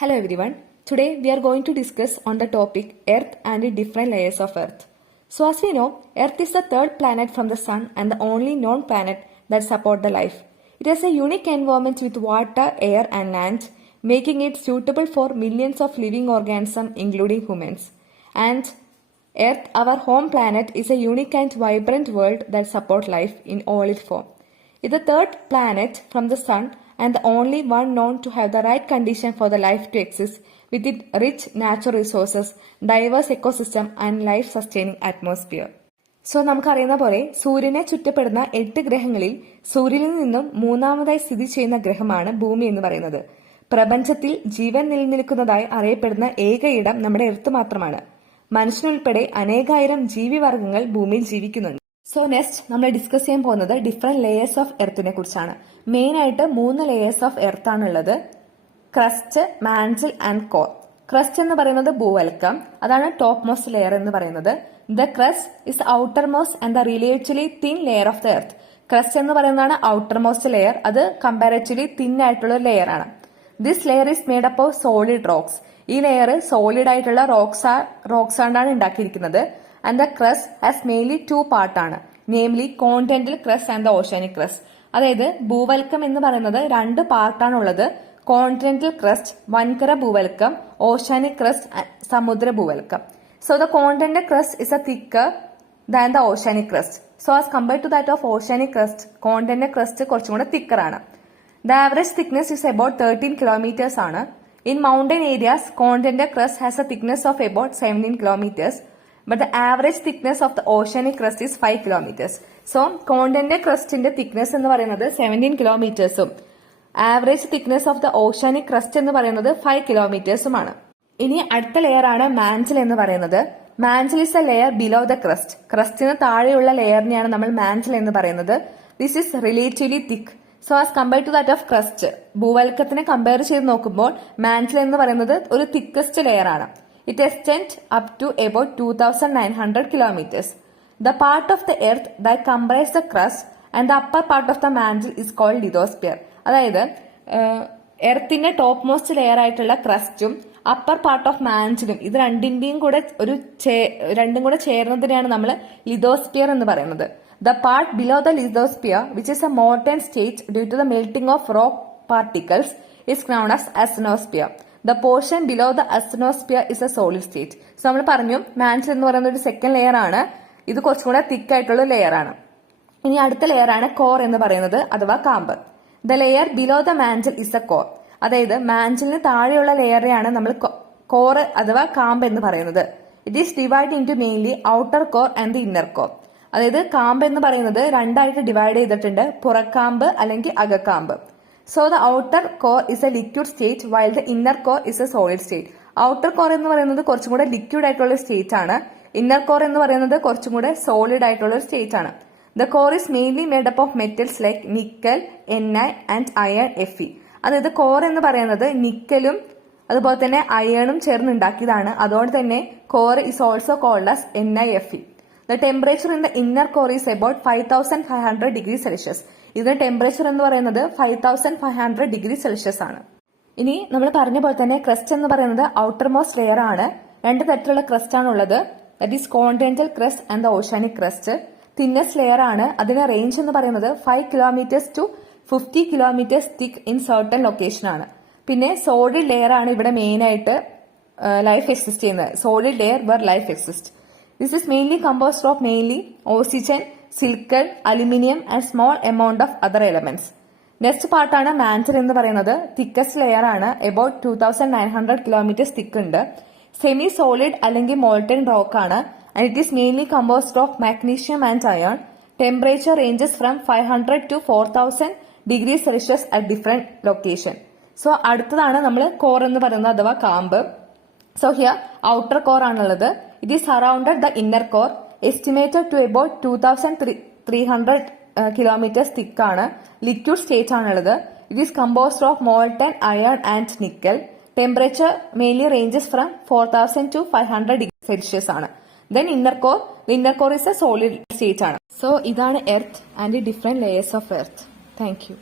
Hello everyone. Today we are going to discuss on the topic Earth and the different layers of Earth. So as we know, Earth is the third planet from the Sun and the only known planet that support the life. It has a unique environment with water, air and land, making it suitable for millions of living organisms including humans. And Earth, our home planet, is a unique and vibrant world that supports life in all its form. It is the third planet from the Sun and the only one known to have the right condition for the life to exist with its rich natural resources, diverse ecosystem and life-sustaining atmosphere. So നമുക്കറിയുന്ന പോലെ സൂര്യനെ ചുറ്റപ്പെടുന്ന 8 ഗ്രഹങ്ങളിൽ സൂര്യനിൽ നിന്നും മൂന്നാമതായി സ്ഥിതി ചെയ്യുന്ന ഗ്രഹമാണ് ഭൂമി എന്ന് പറയുന്നത്. പ്രപഞ്ചത്തിൽ ജീവൻ നിലനിൽക്കുന്നതായി അറിയപ്പെടുന്ന ഏക ഇടം നമ്മുടെ എർത്ത് മാത്രമാണ്. മനുഷ്യനുൾപ്പെടെ അനേകായിരം ജീവിവർഗങ്ങൾ ഭൂമിയിൽ ജീവിക്കുന്നുണ്ട്. സോ നെക്സ്റ്റ് നമ്മൾ ഡിസ്കസ് ചെയ്യാൻ പോകുന്നത് ഡിഫറെന്റ് ലേയേഴ്സ് ഓഫ് എർത്തിനെ കുറിച്ചാണ്. മെയിൻ ആയിട്ട് 3 ലേയേഴ്സ് ഓഫ് എർത്ത് ആണുള്ളത്: crest, mantle and core. Crest എന്ന് പറയുന്നത് ഭൂവൽക്കം, അതാണ് ടോപ്പ് മോസ്റ്റ് ലെയർ എന്ന് പറയുന്നത്. The crest is outer most and the relatively thin layer of the earth. Crest എന്ന് പറയുന്നതാണ് ഔട്ടർ മോസ്റ്റ് ലെയർ, അത് കമ്പാരറ്റീവ്ലി തിൻ ആയിട്ടുള്ള ലെയർ ആണ്. This layer is made up of solid rocks. ഈ layer solid ആയിട്ടുള്ള rocks കൊണ്ടാണ് ഉണ്ടാക്കിയിരിക്കുന്നത്. And the crest has mainly 2 part ആണ്, namely continental crust and the oceanic crust. അതായത് ഭൂവൽക്കം എന്ന് പറയുന്നത് 2 പാർട്ടാണ് ഉള്ളത്: കോണ്ടിനെന്റൽ ക്രസ്റ്റ് വൻകര ഭൂവൽക്കം, ഓഷ്യാനിക് ക്രസ്റ്റ് സമുദ്ര ഭൂവൽക്കം. So the continental crust is a thicker than the oceanic crust. So as compared to that of oceanic crust, continental crust കുറച്ചും കൂടെ തിക്കർ ആണ്. The average thickness is about 13 kilometres ആണ്. In mountain areas, continental crust has a thickness of about 17 kilometers, but the average thickness of the oceanic crust is 5 kilometers. So, continental crust in the thickness എന്ന് പറയുന്നത് 17 kilometers ഉം average thickness of the oceanic crest എന്ന് പറയുന്നത് 5 കിലോമീറ്റേഴ്സുമാണ്. ഇനി അടുത്ത layer ആണ് mantle എന്ന് പറയുന്നത്. Mantle is a layer below the crust. ക്രസ്റ്റിന് താഴെയുള്ള ലെയറിനെയാണ് നമ്മൾ മാന്റിൽ എന്ന് പറയുന്നത്. This is relatively thick. So as compare to that of crust, ഭൂവൽക്കത്തിനെ കമ്പയർ ചെയ്ത് നോക്കുമ്പോൾ മാന്റിൽ എന്ന് പറയുന്നത് ഒരു തിക്കസ്റ്റ് ലെയർ ആണ്. It extend up to about 2900 kilometres. The part of the earth that comprise the crust and the upper part of the mantle is called lithosphere. അതായത് എർത്തിന്റെ top most layer ആയിട്ടുള്ള ക്രസ്റ്റും upper part of മാന്റിലും ഇത് രണ്ടും കൂടെ ചേർന്നതിനെയാണ് നമ്മൾ lithosphere എന്ന് പറയുന്നത്. The part below the lithosphere, which is a molten state due to the melting of rock particles, is known as asthenosphere. The portion below the asthenosphere is a solid state. So നമ്മൾ പറഞ്ഞു mantle എന്ന് പറയുന്ന ഒരു second layer ആണ്, ഇത് കുറച്ചും കൂടെ തിക്ക് ആയിട്ടുള്ള ലെയർ ആണ്. ഇനി അടുത്ത ലെയർ ആണ് കോർ എന്ന് പറയുന്നത്, അഥവാ കാമ്പ്. The layer below the mantle is a core. അതായത് മാന്റിലിന് താഴെയുള്ള ലെയറെയാണ് നമ്മൾ കോർ അഥവാ കാമ്പ് എന്ന് പറയുന്നത്. It is divide into mainly outer core and the inner core. അതായത് കാമ്പ് എന്ന് പറയുന്നത് 2 ആയിട്ട് ഡിവൈഡ് ചെയ്തിട്ടുണ്ട്: പുറക്കാമ്പ് അല്ലെങ്കിൽ അകക്കാമ്പ്. So the outer core is a liquid state while the inner core is a solid state. Outer core എന്ന് പറയുന്നത് കുറച്ചും കൂടെ ലിക്വിഡ് ആയിട്ടുള്ള സ്റ്റേറ്റ് ആണ്. ഇന്നർ കോർ എന്ന് പറയുന്നത് കുറച്ചും കൂടെ സോളിഡ് ആയിട്ടുള്ള സ്റ്റേറ്റ് ആണ്. The core is mainly made up of metals like nickel, Ni and iron, Fe. അതായത് കോർ എന്ന് പറയുന്നത് നിക്കലും അതുപോലെ തന്നെ അയണും ചേർന്ന് ഉണ്ടാക്കിയതാണ്. അതുകൊണ്ട് തന്നെ core is also called as NiFe. The temperature in the inner core is about 5500 degrees Celsius. ഇതിന്റെ ടെമ്പറേച്ചർ എന്ന് പറയുന്നത് 5500 ഡിഗ്രി സെൽഷ്യസ് ആണ്. ഇനി നമ്മൾ പറഞ്ഞ പോലെ തന്നെ ക്രസ്റ്റ് എന്ന് പറയുന്നത് ഔട്ടർ മോസ്റ്റ് ലെയർ ആണ്. 2 തരത്തിലുള്ള ക്രസ്റ്റ് ആണ് ഉള്ളത്. That is continental crust and the oceanic crust. Thinnest layer ആണ്. അതിന്റെ റേഞ്ച് എന്ന് പറയുന്നത് 5 kilometres to 50 kilometres thick in certain location ആണ്. പിന്നെ സോളിഡ് ലെയർ ആണ് ഇവിടെ മെയിൻ ആയിട്ട് ലൈഫ് എക്സിസ്റ്റ് ചെയ്യുന്നത്. Solid layer where life exist. This is mainly composed of mainly oxygen, silicon, aluminium and small amount of other elements. Next പാർട്ടാണ് mantle എന്ന് പറയുന്നത്. Thickest layer ആണ്. അബൌട്ട് 2900 കിലോമീറ്റേഴ്സ് തിക്ക് ഉണ്ട്. Semi solid അല്ലെങ്കിൽ molten rock ആണ്. And it is mainly composed of magnesium and iron. Temperature ranges from 500 to 4000 degree Celsius at different location. So അടുത്തതാണ് നമ്മൾ core എന്ന് പറയുന്നത്, അഥവാ കാമ്പ്. സോ ഹിയർ ഔട്ടർ കോർ ആണുള്ളത്. It is surrounded the inner core, estimated to about 2300 kilometers thick ആണ്. Liquid state ആണുള്ളത്. It is composed of molten iron and nickel. Temperature mainly ranges from 4000 to 500 degrees Celsius ആണ്. Then inner core, the inner core is a solid state ആണ്. So ഇതാണ് earth and different layers of earth. Thank you.